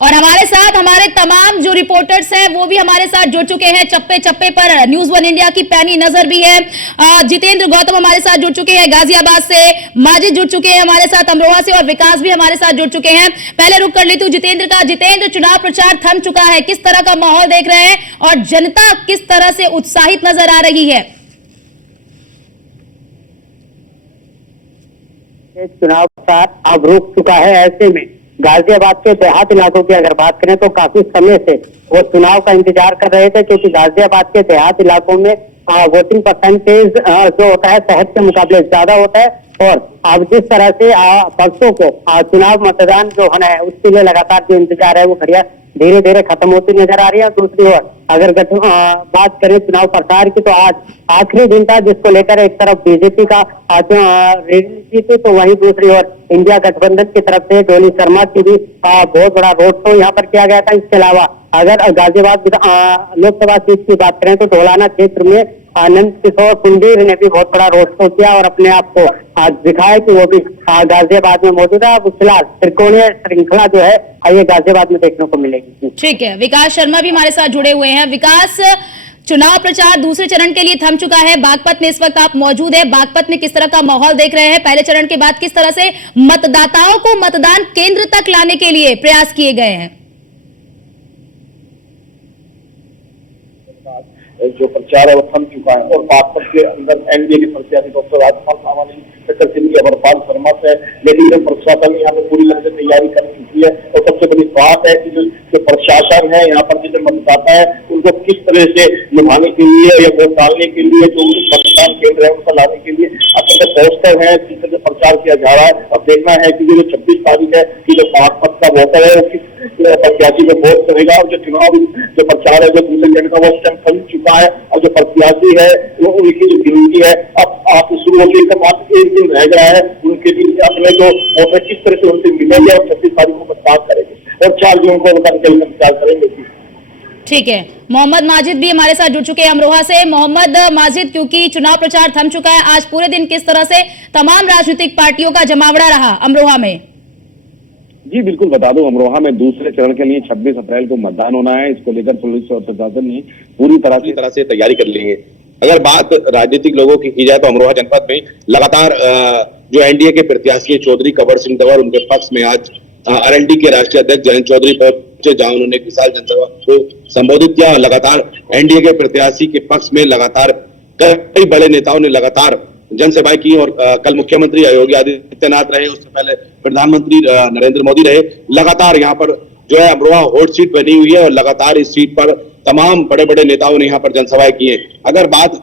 और हमारे साथ हमारे तमाम जो रिपोर्टर्स हैं वो भी हमारे साथ जुड़ चुके हैं चप्पे चप्पे पर। न्यूज़ वन इंडिया की पैनी नजर भी है। जितेंद्र गौतम हमारे साथ जुड़ चुके हैं गाजियाबाद से, माजिद जुड़ चुके हैं हमारे साथ अमरोहा से और विकास भी हमारे साथ जुड़ चुके हैं। पहले रुक कर लेती हूँ जितेंद्र का। जितेंद्र, चुनाव प्रचार थम चुका है, किस तरह का माहौल देख रहे हैं और जनता किस तरह से उत्साहित नजर आ रही है? चुनाव प्रचार अब रुक चुका है। ऐसे में गाजियाबाद के देहात इलाकों की अगर बात करें तो काफी समय से वो चुनाव का इंतजार कर रहे थे, क्योंकि गाजियाबाद के देहात इलाकों में वोटिंग परसेंटेज जो होता है शहर के मुकाबले ज्यादा होता है। और अब जिस तरह से परसों को चुनाव मतदान जो होना है उसके लिए लगातार जो इंतजार है वो घड़ियां धीरे धीरे खत्म होती नजर आ रही है। दूसरी ओर अगर बात करें चुनाव प्रचार की तो आज आखिरी दिन था, जिसको लेकर एक तरफ बीजेपी का रैली थी तो वहीं दूसरी ओर इंडिया गठबंधन की तरफ से डोली शर्मा की भी बहुत बड़ा रोड शो यहाँ पर किया गया था। इसके अलावा अगर गाजियाबाद लोकसभा सीट की बात करें तो ढोलाना क्षेत्र में आनंद किशोर कुंडीर ने भी बहुत बड़ा रोड शो किया और अपने आप को आज दिखाया कि वो भी गाजियाबाद में मौजूद है। अब फिलहाल त्रिकोणीय श्रृंखला जो है ये गाजियाबाद में देखने को मिलेगी। ठीक है, विकास शर्मा भी हमारे साथ जुड़े हुए हैं। विकास, चुनाव प्रचार दूसरे चरण के लिए थम चुका है। बागपत में इस वक्त आप मौजूद है, बागपत में किस तरह का माहौल देख रहे हैं? पहले चरण के बाद किस तरह से मतदाताओं को मतदान केंद्र तक लाने के लिए प्रयास किए गए हैं? जो प्रचार है वो थम चुका है और बागपत के अंदर एनडीए के प्रत्याशी डॉक्टर राजपाल सामानी, डॉक्टर सिंह, अमरपाल शर्मा से लेकिन प्रशासन यहाँ पे पूरी तरह से तैयारी कर चुकी है। और सबसे बड़ी बात है कि जो प्रशासन है यहाँ पर जो मतदाता है उनको किस तरह से निभाने के लिए या वोट डालने के लिए जो मतदान केंद्र है उनको लाने के लिए अपने पोस्टर है जिस तरह से प्रचार किया जा रहा है। अब देखना है कि जो 26 तारीख है कि जो बागपत का वोटर है वो किस प्रत्याशी में वोट करेगा। और जो चुनाव जो प्रचार है जो दूसरे चरण का वो थम चुका है और जो प्रत्याशी है वो उनकी जो गिनती है अब आप शुरू होने का मात्र एक दिन रह गया है। उनके भी अपने जो वोटर किस तरह से उनसे मिलेंगे और 26 तारीख को मतदान करेंगे और 4 जून को उनका निकल प्रचार करेंगे। ठीक है, मोहम्मद माजिद भी हमारे साथ जुड़ चुके हैं अमरोहा से। मोहम्मद माजिद, क्योंकि चुनाव प्रचार थम चुका है, आज पूरे दिन किस तरह से तमाम राजनीतिक पार्टियों का जमावड़ा रहा अमरोहा में? जी बिल्कुल बता दूं, अमरोहा में दूसरे चरण के लिए 26 अप्रैल को मतदान होना है। इसको लेकर पुलिस और प्रशासन ने पूरी तरह से तैयारी कर ली है। अगर बात राजनीतिक लोगों की जाए तो अमरोहा जनपद में लगातार जो एनडीए के प्रत्याशी चौधरी कंवर सिंह तंवर, उनके पक्ष में आज आरएलडी के राष्ट्रीय अध्यक्ष जयंत चौधरी पहुंचे, जहां उन्होंने एक विशाल जनसभा को संबोधित किया। लगातार एनडीए के प्रत्याशी के पक्ष में लगातार कई बड़े नेताओं ने लगातार जनसभाएं की और कल मुख्यमंत्री योगी आदित्यनाथ रहे, उससे पहले प्रधानमंत्री नरेंद्र मोदी रहे। लगातार यहाँ पर जो है अमरोहा हॉट सीट बनी हुई है और लगातार इस सीट पर तमाम बड़े बड़े नेताओं ने यहाँ पर जनसभाएं की है। अगर बात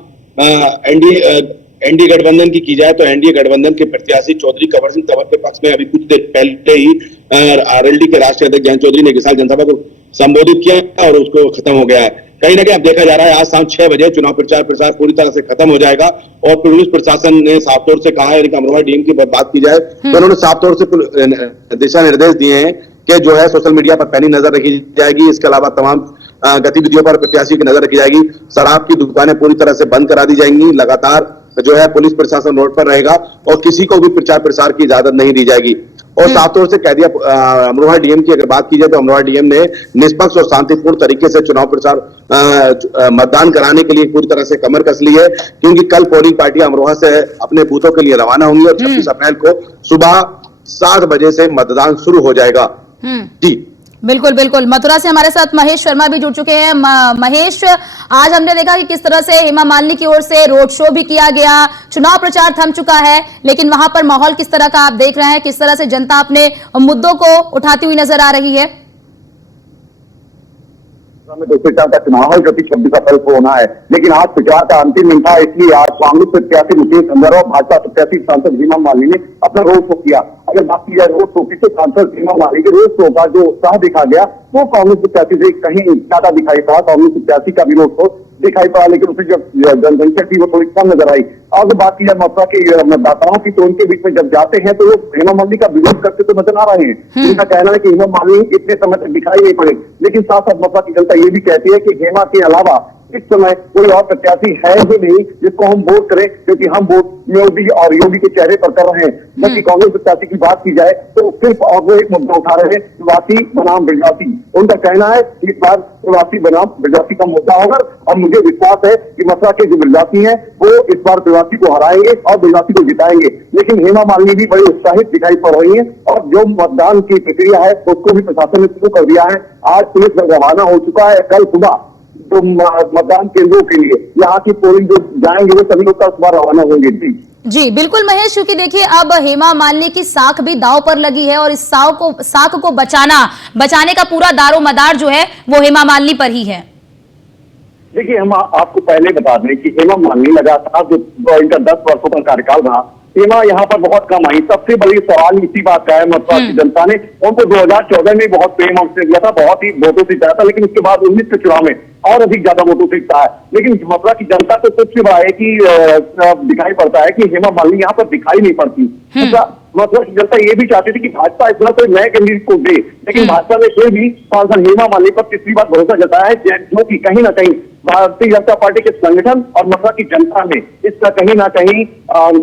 एनडीए गठबंधन की जाए तो एनडीए गठबंधन के प्रत्याशी चौधरी कंवर सिंह तंवर के पक्ष में अभी कुछ देर पहले ही आरएलडी के राष्ट्रीय अध्यक्ष जयंत चौधरी ने विशाल जनसभा को संबोधित किया और उसको खत्म हो गया है। कहीं ना कहीं अब देखा जा रहा है आज शाम 6 बजे चुनाव प्रचार पूरी तरह से खत्म हो जाएगा और पुलिस प्रशासन ने साफ तौर से कहा है कि अमरोहा डीएम की बात की जाए तो उन्होंने साफ तौर से दिशा निर्देश दिए हैं कि जो है सोशल मीडिया पर पैनी नजर रखी जाएगी। इसके अलावा तमाम गतिविधियों पर प्रत्याशी की नजर रखी जाएगी। शराब की दुकानें पूरी तरह से बंद करा दी जाएंगी। लगातार जो है पुलिस प्रशासन रोड पर रहेगा और किसी को भी प्रचार प्रसार की इजाजत नहीं दी जाएगी। और साफ तौर से कह दिया अमरोहा डीएम की अगर बात की जाए तो अमरोहा डीएम ने निष्पक्ष और शांतिपूर्ण तरीके से चुनाव प्रचार मतदान कराने के लिए पूरी तरह से कमर कस ली है, क्योंकि कल पोलिंग पार्टियां अमरोहा से अपने बूथों के लिए रवाना होंगी और 26 अप्रैल को सुबह 7 बजे से मतदान शुरू हो जाएगा। जी बिल्कुल बिल्कुल। मथुरा से हमारे साथ महेश शर्मा भी जुड़ चुके हैं। महेश, आज हमने देखा कि किस तरह से हेमा मालिनी की ओर से रोड शो भी किया गया, चुनाव प्रचार थम चुका है, लेकिन वहां पर माहौल किस तरह का आप देख रहे हैं? किस तरह से जनता अपने मुद्दों को उठाती हुई नजर आ रही है? दूसरे चरण का चुनाव है जो कि 26 अप्रैल को होना है, लेकिन आज प्रचार का अंतिम दिन था, इसलिए आज कांग्रेस प्रत्याशी मुकेश अंदर और भाजपा प्रत्याशी सांसद हेमा मालिनी ने अपना रोड शो किया। अगर बात की जाए रोड शो की तो सांसद हेमा मालिनी के रोड शो का जो उत्साह देखा गया वो कांग्रेस प्रत्याशी से कहीं ज्यादा दिखाई पड़ा। कांग्रेस प्रत्याशी का भी रोड शो दिखाई पड़ा, लेकिन उससे जो जनसंख्या थी वो थोड़ी कम नजर आई। अगर बात की जाए मथुरा के मतदाताओं की तो उनके बीच में जब जाते हैं तो वो हेमा मालिनी का विरोध करते तो नजर आ रहे हैं। उनका कहना है कि हेमा मालिनी इतने समय तक दिखाई नहीं पड़े, लेकिन साथ साथ मथुरा की जनता ये भी कहती है कि हेमा के अलावा इस समय कोई और प्रत्याशी है ही नहीं जिसको हम वोट करें, क्योंकि हम वोट मोदी और योगी के चेहरे पर कर रहे हैं। जबकि कांग्रेस प्रत्याशी की बात की जाए तो सिर्फ और वो एक मुद्दा उठा रहे हैं, प्रवासी बनाम ब्रजवासी। उनका कहना है कि इस बार प्रवासी बनाम ब्रजवासी का मुद्दा होगा और मुझे विश्वास है कि मथुरा के जो ब्रजवासी हैं वो इस बार प्रवासी को हराएंगे और ब्रजवासी को जिताएंगे। लेकिन हेमा मालिनी भी बड़ी उत्साहित दिखाई पड़ रही है और जो मतदान की प्रक्रिया है उसको भी प्रशासन ने शुरू कर दिया है। आज पुलिस रवाना हो चुका है। कल सुबह जो मतदान केंद्रों के लिए यहाँ की पोलिंग जो जाएंगे वो सभी लोग कल सुबह रवाना होंगे। जी बिल्कुल महेश, क्योंकि देखिए अब हेमा मालिनी की साख भी दांव पर लगी है और इस साख को बचाने का पूरा दारोमदार जो है वो हेमा मालिनी पर ही है। देखिए, हम आपको पहले बता दें कि हेमा मालिनी लगातार जो इनका 10 वर्षों का कार्यकाल रहा, हेमा यहाँ पर बहुत कम आई। सबसे बड़ी सवाल इसी बात का है, मथुरा की जनता ने उनको 2014 में बहुत प्रेम अवसर दिया था, बहुत ही वोटों से जिताया था, लेकिन उसके बाद 19 के चुनाव में और अधिक ज्यादा वोटों से जिता है। लेकिन मथुरा की जनता को सबसे बड़ा है कि दिखाई पड़ता है कि हेमा मालिनी यहाँ पर दिखाई नहीं पड़ती। मथुरा की जनता ये भी चाहती थी कि भाजपा इतना कोई नए कैंडिडेट को दे, लेकिन भाजपा ने फिर भी सांसद हेमा मालिनी पर तीसरी बार भरोसा जताया है, जो कि कहीं ना कहीं भारतीय जनता पार्टी के संगठन और मथुरा की जनता में इसका कहीं ना कहीं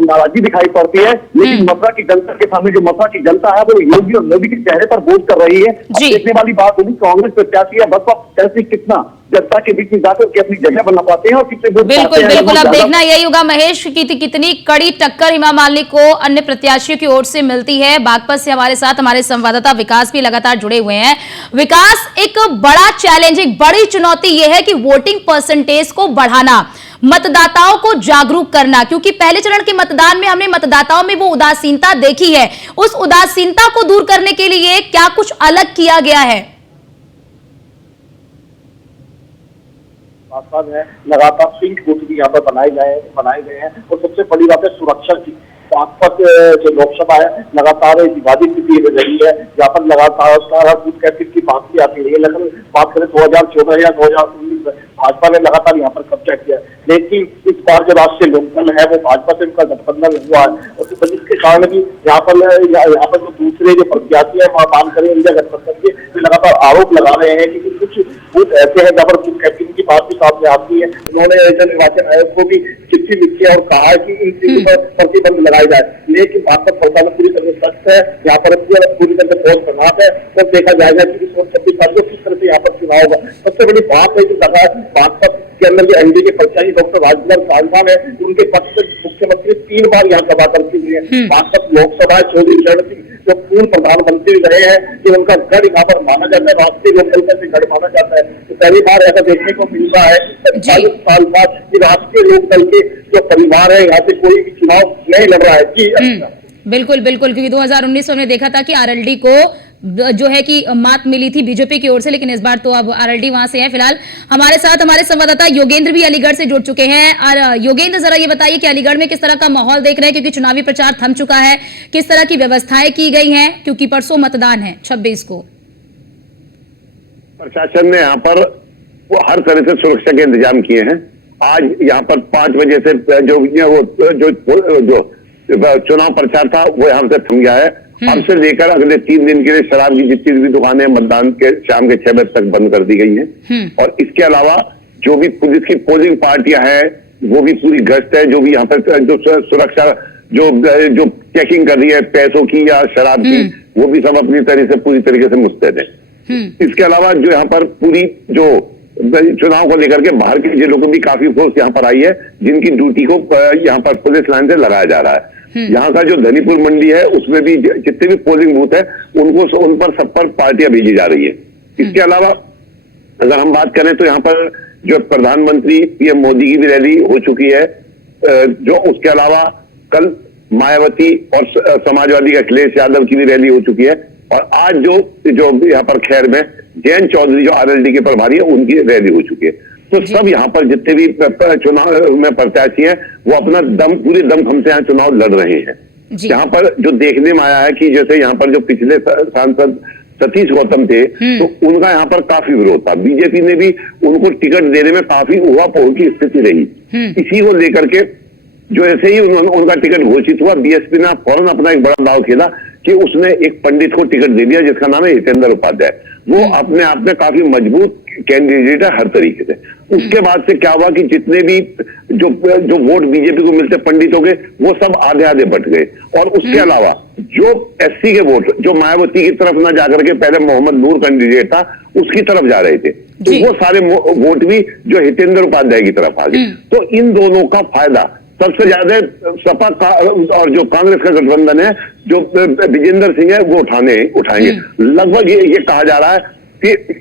नाराजगी दिखाई पड़ती है। लेकिन मथुरा की जनता के सामने जो मथुरा की जनता है वो योगी और मोदी के चेहरे पर वोट कर रही है। देखने वाली बात होगी कांग्रेस प्रत्याशी या बसपा प्रत्याशी कितना जनता के बीच में जाकर के अपनी जगह बना पाते हैं और कितने वोट बिल्कुल बिल्कुल अब देखना यही होगा महेश की कितनी कड़ी टक्कर हेमा मालिनी को अन्य प्रत्याशियों की ओर से मिलती है। बागपत से हमारे साथ हमारे संवाददाता विकास भी लगातार जुड़े हुए हैं। विकास, एक बड़ा चैलेंज, एक बड़ी चुनौती यह है कि वोटिंग परसेंटेज को बढ़ाना, मतदाताओं को जागरूक करना, क्योंकि पहले चरण के मतदान में हमने मतदाताओं में वो उदासीनता देखी है। उस उदासीनता को दूर करने के लिए क्या कुछ अलग किया गया है? है लगातार स्विंग बूथ भी यहाँ पर बनाए गए हैं और सबसे बड़ी बात है सुरक्षा की। बागपत जो लोकसभा है लगातार विवादित स्थिति रही है, जहाँ पर लगातार बूथ कैसे की बात की आती रही है। लेकिन बात करें 2014 या 2019 भाजपा ने लगातार यहाँ पर कब्जा किया, लेकिन इस बार जो राष्ट्रीय लोकदल है वो भाजपा से उनका गठबंधन हुआ है और जिसके कारण भी यहाँ पर जो दूसरे जो प्रत्याशी है वहाँ बात करें इंडिया गठबंधन के, लगातार आरोप लगा रहे हैं कि कुछ बूथ ऐसे हैं जहाँ पर बूथ कैप्टन की बात भी सामने आती है। उन्होंने निर्वाचन आयोग को भी चिट्ठी लिखी है और कहा है कि इन चीजों पर प्रतिबंध लगाया जाए, लेकिन भाजपा प्रशासन पूरी तरह सख्त है। यहाँ पर पूरी तरह ठोस प्रभाव है, तो देखा जाएगा कि 26 तारीख को किस तरह से यहाँ पर चुनाव होगा। सबसे बड़ी बात है कि भाजपा के अंदर जो एनडीए के प्रत्याशी डॉक्टर राजकुमार सालवान है, उनके पक्ष से मुख्यमंत्री 3 बार यहाँ सभा कर चुके हैं। भाजपा लोकसभा चौधरी चरण सिंह जो पूर्व प्रधानमंत्री रहे हैं कि उनका गढ़ यहाँ पर माना जाता है, राष्ट्रीय लोकदल का गढ़ माना जाता है। तो पहली बार ऐसा देखने को मिल रहा है 40 साल बाद कि राष्ट्रीय लोकदल के जो परिवार है यहाँ से कोई भी चुनाव नहीं लड़ रहा है। जी बिल्कुल बिल्कुल, क्योंकि 2019 में हमने देखा था कि आरएलडी को जो है कि मात मिली थी बीजेपी की ओर से, लेकिन इस बार तो अब आरएलडी वहां से है। फिलहाल हमारे साथ हमारे संवाददाता योगेंद्र भी अलीगढ़ से जुड़ चुके हैं। और योगेंद्र, जरा ये बताइए कि अलीगढ़ में किस तरह का माहौल देख रहे हैं, क्योंकि चुनावी प्रचार थम चुका है, किस तरह की व्यवस्थाएं की गई हैं, क्योंकि परसों मतदान है 26 को। प्रशासन ने यहाँ पर हर तरह से सुरक्षा के इंतजाम किए हैं। आज यहाँ पर 5 बजे से जो चुनाव प्रचार था वो यहाँ से थम गया है। अब से लेकर अगले 3 दिन के लिए शराब की जितनी भी दुकानें मतदान के शाम के 6 बजे तक बंद कर दी गई हैं। और इसके अलावा जो भी पुलिस की पोलिंग पार्टियां हैं वो भी पूरी गश्त है। जो भी यहाँ पर जो सुरक्षा जो चेकिंग कर रही है पैसों की या शराब की, वो भी सब अपनी तरह से पूरी तरीके से मुस्तैद है। इसके अलावा जो यहाँ पर पूरी जो चुनाव को लेकर के बाहर के जिलों को भी काफी फोर्स यहाँ पर आई है, जिनकी ड्यूटी को यहाँ पर पुलिस लाइन से लगाया जा रहा है। यहाँ का जो धनीपुर मंडी है उसमें भी जितने भी पोलिंग बूथ है उन पर सब पर पार्टियां भेजी जा रही है। इसके अलावा अगर हम बात करें तो यहाँ पर जो प्रधानमंत्री पीएम मोदी की भी रैली हो चुकी है, जो उसके अलावा कल मायावती और समाजवादी का अखिलेश यादव की भी रैली हो चुकी है। और आज जो यहाँ पर खैर में जयंत चौधरी जो आरएलडी के प्रभारी है उनकी रैली हो चुकी है। तो सब यहाँ पर जितने भी चुनाव में प्रत्याशी हैं वो अपना पूरे दमखम से यहाँ चुनाव लड़ रहे हैं। यहाँ पर जो देखने में आया है कि जैसे यहाँ पर जो पिछले सांसद सतीश गौतम थे तो उनका यहाँ पर काफी विरोध था। बीजेपी ने भी उनको टिकट देने में काफी उहापोह की स्थिति रही। इसी को लेकर के जो ऐसे ही उनका टिकट घोषित हुआ, बीएसपी ने फौरन अपना एक बड़ा दाव खेला कि उसने एक पंडित को टिकट दे दिया जिसका नाम है हितेंद्र उपाध्याय। वो अपने आप में काफी मजबूत कैंडिडेट है हर तरीके से। उसके बाद से क्या हुआ कि जितने भी जो वोट बीजेपी को मिलते पंडितों के, वो सब आधे आधे बट गए। और उसके अलावा जो एससी के वोट जो मायावती की तरफ ना जाकर के पहले मोहम्मद नूर कैंडिडेट था उसकी तरफ जा रहे थे, तो वो सारे वोट भी जो हितेंद्र उपाध्याय की तरफ आ गए। तो इन दोनों का फायदा सबसे ज्यादा सपा का और जो कांग्रेस का गठबंधन है, जो विजेंद्र सिंह है, वो उठाएंगे। लगभग ये कहा जा रहा है कि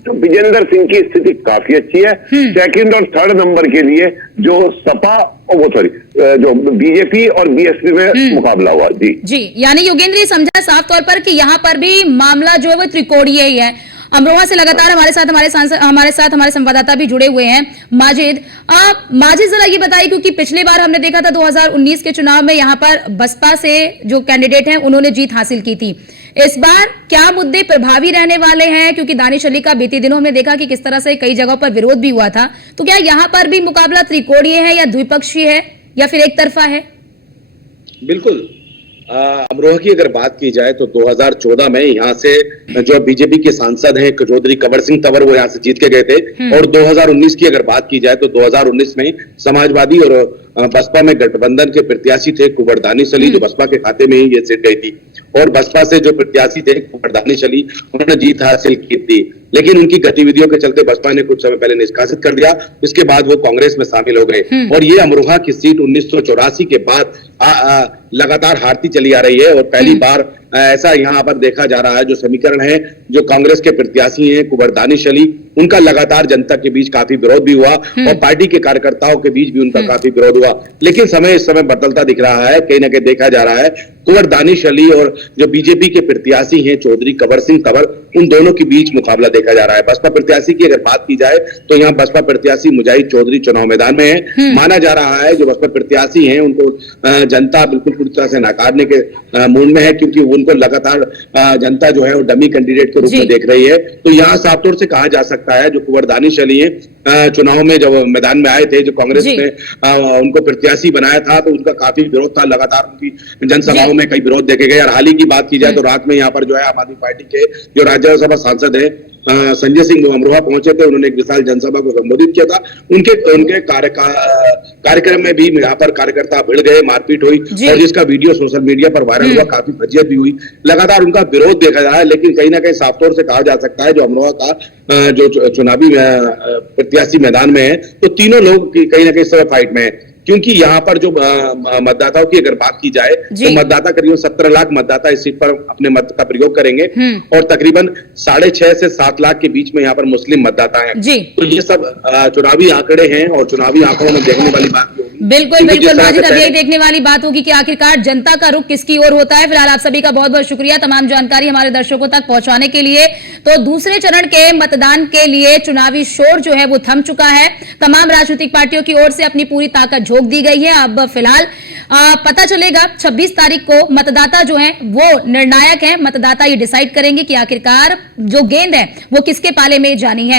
तो विजेंद्र सिंह की स्थिति काफी अच्छी है। सेकंड और थर्ड नंबर के लिए जो सपा जो बीजेपी और बीएसपी में मुकाबला हुआ। जी, यानी योगेंद्र ये समझा साफ तौर पर कि यहाँ पर भी मामला जो है वो त्रिकोणीय ही है। अमरोहा से लगातार हमारे साथ हमारे संवाददाता भी जुड़े हुए हैं माजिद। माजिद जरा ये बताइए, क्योंकि पिछली बार हमने देखा था 2019 के चुनाव में यहाँ पर बसपा से जो कैंडिडेट हैं उन्होंने जीत हासिल की थी। इस बार क्या मुद्दे प्रभावी रहने वाले हैं, क्योंकि दानिश अली का बीते दिनों हमने देखा कि किस तरह से कई जगहों पर विरोध भी हुआ था, तो क्या यहाँ पर भी मुकाबला त्रिकोणीय है या द्विपक्षीय है या फिर एक तरफा है? बिल्कुल, अमरोहा की अगर बात की जाए तो 2014 में यहाँ से जो बीजेपी के सांसद हैं चौधरी कंवर सिंह तंवर, वो यहाँ से जीत के गए थे। और 2019 की अगर बात की जाए तो 2019 में समाजवादी और बसपा में गठबंधन के प्रत्याशी थे कुंवर दानिश अली, जो बसपा के खाते में ही ये सीट गई थी। और बसपा से जो प्रत्याशी थे कुंवर दानिश अली, उन्होंने जीत हासिल की थी, लेकिन उनकी गतिविधियों के चलते बसपा ने कुछ समय पहले निष्कासित कर दिया। इसके बाद वो कांग्रेस में शामिल हो गए और ये अमरोहा की सीट 1984 के बाद लगातार हारती चली आ रही है। और पहली बार ऐसा यहाँ पर देखा जा रहा है, जो समीकरण है, जो कांग्रेस के प्रत्याशी हैं कुंवर दानिश अली, उनका लगातार जनता के बीच काफी विरोध भी हुआ और पार्टी के कार्यकर्ताओं के बीच भी उनका काफी विरोध हुआ। लेकिन समय इस समय बदलता दिख रहा है, कहीं ना कहीं देखा जा रहा है कुंवर दानिश अली और जो बीजेपी के प्रत्याशी हैं चौधरी कंवर सिंह तंवर, उन दोनों के बीच मुकाबला देखा जा रहा है। बसपा प्रत्याशी की अगर बात की जाए तो यहाँ बसपा प्रत्याशी मुजाहिद चौधरी चुनाव मैदान में है। माना जा रहा है जो बसपा प्रत्याशी हैं उनको जनता बिल्कुल पूरी तरह से नकारने के मूड में है, क्योंकि उनको लगातार जनता जो है वो डमी कैंडिडेट के रूप में देख रही है। तो यहाँ साफ तौर से कहा जा सकता है जो कुंवर दानिश अली है, चुनाव में जब मैदान में आए थे, जो कांग्रेस ने उनको प्रत्याशी बनाया था, तो उनका काफी विरोध था। लगातार उनकी जनसभाओं में कई विरोध देखे गए। और हाल ही की बात की जाए तो रात में यहाँ पर जो है आम आदमी पार्टी के जो राज्यसभा सांसद है संजय सिंह, वो अमरोहा पहुंचे थे, उन्होंने एक विशाल जनसभा को संबोधित किया था। उनके कार्यक्रम में भी यहाँ पर कार्यकर्ता भिड़ गए, मारपीट हुई और जिसका वीडियो सोशल मीडिया पर वायरल हुआ, काफी फजीयत भी हुई। लगातार उनका विरोध देखा जा रहा है, लेकिन कहीं ना कहीं साफ तौर से कहा जा सकता है जो अमरोहा का जो चुनावी प्रत्याशी मैदान में है, तो तीनों लोग कहीं ना कहीं इस समय फाइट में है। क्योंकि यहाँ पर जो मतदाताओं की अगर बात की जाए तो मतदाता करीबन 17 लाख मतदाता इस सीट पर अपने मत का प्रयोग करेंगे और तकरीबन 6.5 से 7 लाख के बीच में यहाँ पर मुस्लिम मतदाता हैं। तो ये सब चुनावी आंकड़े हैं और चुनावी आंकड़ों में देखने वाली बात होगी। बिल्कुल माजिद, अब यही देखने वाली बात होगी कि आखिरकार जनता का रुख किसकी ओर होता है। फिलहाल आप सभी का बहुत बहुत शुक्रिया तमाम जानकारी हमारे दर्शकों तक पहुंचाने के लिए। तो दूसरे चरण के मतदान के लिए चुनावी शोर जो है वो थम चुका है। तमाम राजनीतिक पार्टियों की ओर से अपनी पूरी ताकत झोंक दी गई है। अब फिलहाल पता चलेगा 26 तारीख को मतदाता जो है वो निर्णायक है। मतदाता ये डिसाइड करेंगे कि आखिरकार जो गेंद है वो किसके पाले में जानी है।